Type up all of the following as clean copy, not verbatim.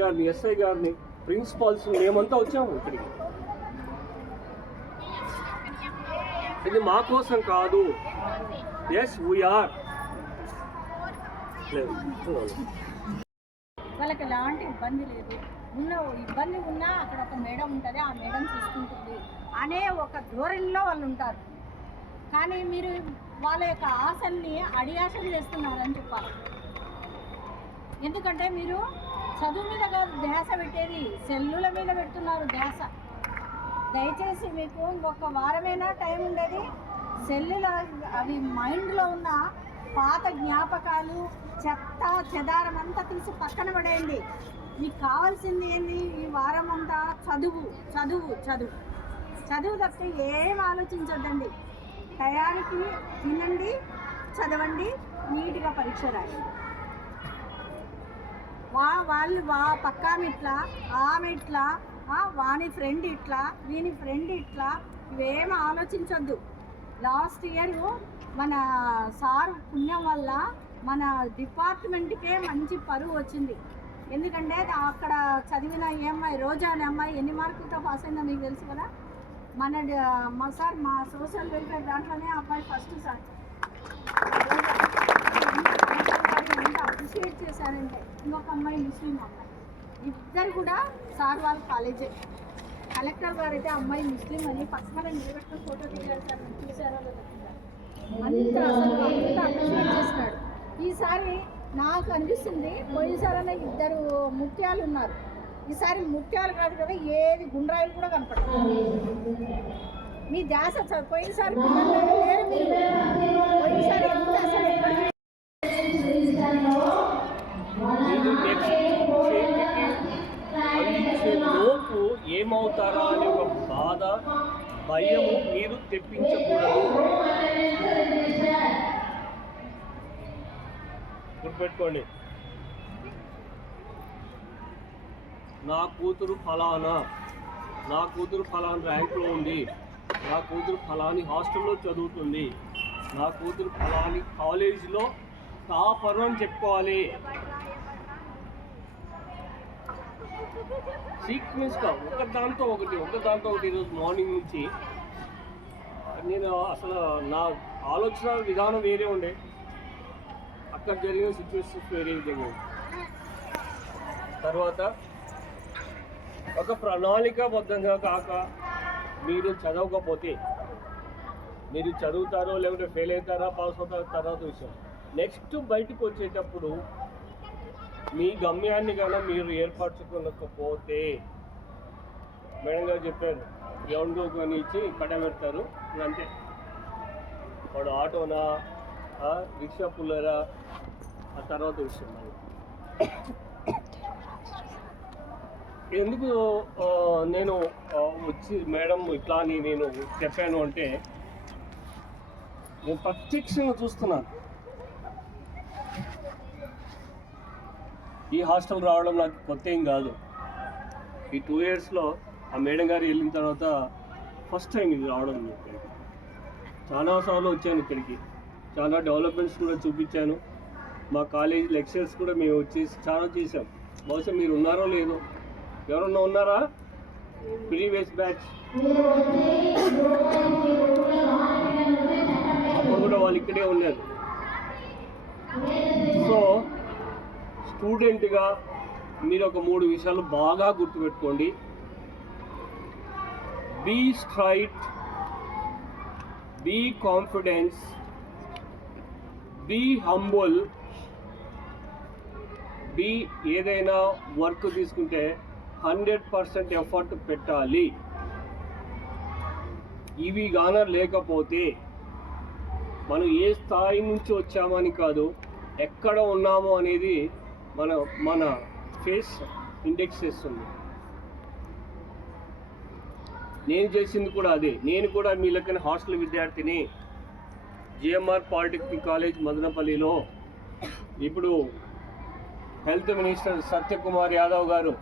గారిని, ఎస్ఐ గారిని, ప్రిన్సిపాల్స్ మేమంతా వచ్చాము ఇక్కడికి. ఇది మా కోసం కాదు. Yes we're. వాళ్ళకి ఎలాంటి ఇబ్బంది లేదు. ఇబ్బంది ఉన్నా అక్కడ ఒక మేడం ఉంటుంది, ఆ మేడం చూసుకుంటుంది అనే ఒక ధోరణిలో వాళ్ళు ఉంటారు. కానీ మీరు వాళ్ళ యొక్క ఆశల్ని అడియాసలు చేస్తున్నారని చెప్పాలి. ఎందుకంటే మీరు చదువు మీద కాదు ధ్యాస పెట్టేది, సెల్లుల మీద పెడుతున్నారు ధ్యాస. దయచేసి మీకు ఇంకొక వారమైనా టైం ఉండేది. సెల్లుల అవి మైండ్లో ఉన్న పాత జ్ఞాపకాలు, చెత్త చెదారం అంతా తీసి పక్కన పడేయండి. మీకు కావాల్సింది ఏంటి? ఈ వారం అంతా చదువు చదువు చదువు చదువు తప్పితే ఏం ఆలోచించొద్దండి. టయానికి తినండి, చదవండి, నీట్గా పరీక్ష రాయండి. వాళ్ళు పక్కామె ఇట్లా, ఆమె ఇట్లా, వాని ఫ్రెండ్ ఇట్లా, వీని ఫ్రెండ్ ఇట్లా, ఇవేం ఆలోచించొద్దు. లాస్ట్ ఇయర్ మన సార్ పుణ్యం వల్ల మన డిపార్ట్మెంట్కే మంచి పరువు వచ్చింది. ఎందుకంటే అక్కడ చదివిన ఈ అమ్మాయి రోజా అనే అమ్మాయి ఎన్ని మార్కులతో పాస్ అయిందో మీకు తెలుసు కదా. మా సార్ మా సోషల్ వెల్ఫేర్ దాంట్లోనే అమ్మాయి ఫస్ట్ సార్ అప్రిషియేట్ చేశారంటే. ఇంకొక అమ్మాయి ముస్లిం అమ్మాయి, ఇద్దరు కూడా సార్ వాళ్ళ కాలేజే. కలెక్టర్ గారు అయితే అమ్మాయి ముస్లిం అని పక్కన నిలబెట్టుకుని ఫోటో దిగారు సార్, చూసారో అంత అసలు అంత అప్రిషియేట్ చేస్తున్నాడు. ఈసారి నాకు అనిపిస్తుంది పోయినసారి ఇద్దరు ముత్యాలు ఉన్నారు, ఈసారి ముత్యాలు కాదు కదా, ఏది గుండ్రాయిలు కూడా కనపడదు. మీ ధ్యాస పోయినసారి లేరు మీరు. పోయినసారి లోపు ఏమవుతారా అనే ఒక బాధ, భయము మీరు తెప్పించకూడదు. గుర్తుపెట్టుకోండి, నా కూతురు ఫలానా ర్యాంకులో ఉంది, నా కూతురు ఫలాని హాస్టల్లో చదువుతుంది, నా కూతురు ఫలాని కాలేజీలో టాపర్ అని చెప్పుకోవాలి. సీక్వెన్స్గా ఒకదాంతో ఒకటి ఈరోజు మార్నింగ్ నుంచి నేను అసలు నా ఆలోచన విధానం వేరే ఉండే, అక్కడ జరిగిన సిచ్యువేషన్స్ వేరే విధంగా ఉంది. తర్వాత ఒక ప్రణాళికాబద్ధంగా కాక మీరు చదవకపోతే, మీరు చదువుతారో లేకుంటే ఫెయిల్ అవుతారా పాస్ అవుతారో తర్వాత విషయం. నెక్స్ట్ బయటకు వచ్చేటప్పుడు మీ గమ్యాన్ని కన్నా మీరు ఏర్పరచుకోలేకపోతే, మేడం గారు చెప్పారు, గ్రౌండ్లో కొని ఇచ్చి కట్టబెడతారు అంతే. వాడు ఆటోనా రిక్షా పుల్లరా ఆ తర్వాత విషయం. ఎందుకు నేను వచ్చి మేడం ఇట్లా అని నేను చెప్పాను అంటే, నేను ప్రత్యక్షంగా చూస్తున్నాను. ఈ హాస్టల్ రావడం నాకు కొత్త ఏం కాదు. ఈ 2 yearsలో ఆ మేడం గారు వెళ్ళిన తర్వాత ఫస్ట్ టైం ఇది రావడం. ఇక్కడికి చాలాసార్లు వచ్చాను, ఇక్కడికి చాలా డెవలప్మెంట్స్ కూడా చూపించాను. మా కాలేజ్ లెక్చర్స్ కూడా మేము వచ్చేసి చాలా చేసాం. బహుశా మీరు ఉన్నారో లేదో, ఎవరన్నా ఉన్నారా ప్రీవియస్ బ్యాచ్? అప్పుడు కూడా వాళ్ళు ఇక్కడే ఉన్నారు. సో స్టూడెంట్గా మీరు ఒక 3 విషయాలు బాగా గుర్తుపెట్టుకోండి. Be straight, be confidence, be humble, be ఏదైనా వర్క్ తీసుకుంటే 100% ఎఫర్ట్ పెట్టాలి. ఇవి గాన లేకపోతే మనం ఏ స్థాయి నుంచి వచ్చామని కాదు, ఎక్కడ ఉన్నామో అనేది మన ఫేస్ ఇండెక్స్ చేస్తుంది. నేను చేసింది కూడా అదే. నేను కూడా మీ లెక్కన హాస్టల్ విద్యార్థిని. జిఎంఆర్ పాలిటెక్నిక్ కాలేజ్ మదనపల్లిలో ఇప్పుడు హెల్త్ మినిస్టర్ సత్యకుమార్ యాదవ్ గారు,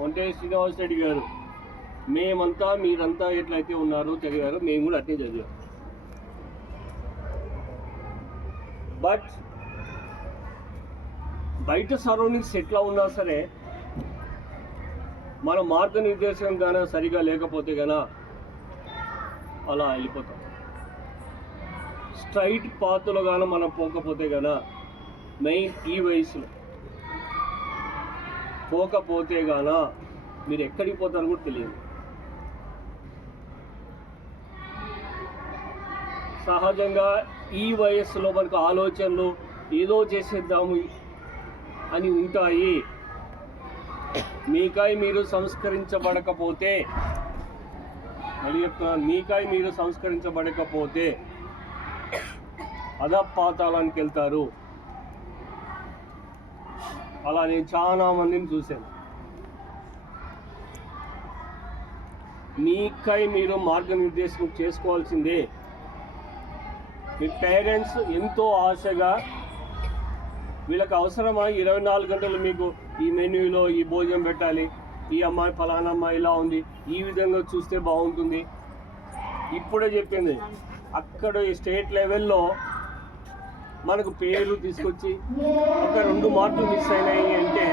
వంటే శ్రీనివాస్ రెడ్డి గారు, మేమంతా మీరంతా ఎట్లయితే ఉన్నారో చదివారో మేము కూడా అట్నే చదివాం. బట్ బయట సరౌండింగ్స్ ఎట్లా ఉన్నా సరే మన మార్గనిర్దేశం గాన సరిగా లేకపోతే గాన అలా వెళ్ళిపోతాం. స్ట్రైట్ పాత్లో గాన మనం పోకపోతే గాన మెయిన్ ఈ వయసులో పోకపోతే గాన మీరు ఎక్కడికి పోతారో కూడా తెలియదు. సహజంగా ఈ వయస్సులో మనకు ఆలోచనలు ఏదో చేసేద్దాము అని ఉంటాయి. మీకై మీరు సంస్కరించబడకపోతే, మళ్ళీ చెప్తున్నాను, మీకై మీరు సంస్కరించబడకపోతే అధపాతాళానికి వెళ్తారు. అలా నేను చాలా మందిని చూశాను. మీకై మీరు మార్గనిర్దేశం చేసుకోవాల్సిందే. మీ పేరెంట్స్ ఎంతో ఆశగా వీళ్ళకి అవసరమా 24 గంటలు మీకు ఈ మెన్యూలో ఈ భోజనం పెట్టాలి, ఈ అమ్మాయి ఫలానా అమ్మాయి ఇలా ఉంది, ఈ విధంగా చూస్తే బాగుంటుంది. ఇప్పుడే చెప్పింది, అక్కడ స్టేట్ లెవెల్లో మనకు పేరు తీసుకొచ్చి ఒక 2 మార్కులు మిస్ అయినాయి అంటే,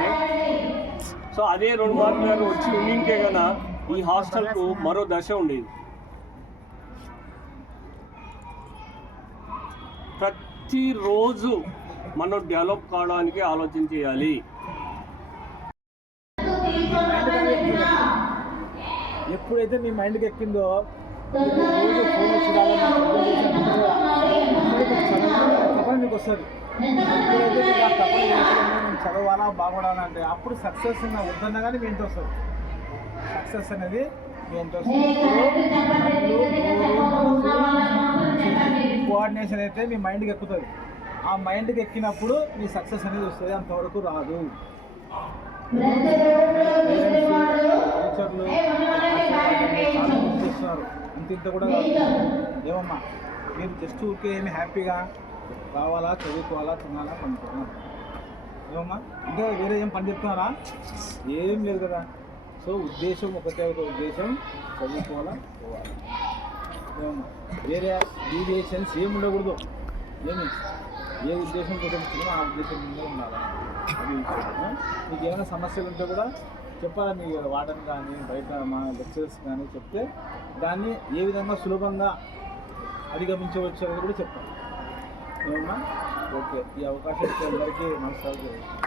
సో అదే 2 మార్కులు వచ్చి ఉండింటే కన్నా ఈ హాస్టల్కు మరో దశ ఉండేది. ప్రతిరోజు మనం డెవలప్ కావడానికి ఆలోచన చేయాలి. ఎప్పుడైతే మీ మైండ్కి ఎక్కిందో రోజు ఫోన్ తపన మీకు వస్తుంది. ఎప్పుడైతే మీకు ఆ తపన నేను చదవాలా బాగుపడాలంటే అప్పుడు సక్సెస్ వద్దన్నా కానీ మీ ఎంత వస్తుంది. సక్సెస్ అనేది మీ ఎంత వస్తుంది. కోఆర్డినేషన్ అయితే మీ మైండ్కి ఎక్కుతుంది. ఆ మైండ్కి ఎక్కినప్పుడు మీ సక్సెస్ అనేది వస్తుంది. అంతవరకు రాదు. టీచర్లు చాలా చేస్తున్నారు, ఇంత కూడా కాదు. ఏమమ్మా మీరు జస్ట్ ఊరికే ఏమి హ్యాపీగా రావాలా, చదువుకోవాలా, తినాలా, పండుకోవాలా, ఏమమ్మా ఇంకా వేరే ఏం పని చెప్తున్నారా? ఏం లేదు కదా. సో ఉద్దేశం ఒకటే, ఒక ఉద్దేశం చదువుకోవాలా, పోవాలి. ఏమమ్మా వేరే డీవియేషన్స్ ఏమి ఉండకూడదు. ఏ ఉద్దేశం కోసం వచ్చినా ఆ ఉద్దేశం మీద ఉండాలి. అది మీకు ఏమైనా సమస్యలు ఉంటే కూడా చెప్పాలి. మీ వార్డెన్ కానీ బయట మా లెక్చరర్స్ కానీ చెప్తే దాన్ని ఏ విధంగా సులభంగా అధిగమించవచ్చు అనేది కూడా చెప్పాలి. ఏమన్నా ఓకే. ఈ అవకాశం ఇచ్చే అందరికీ నమస్కారం.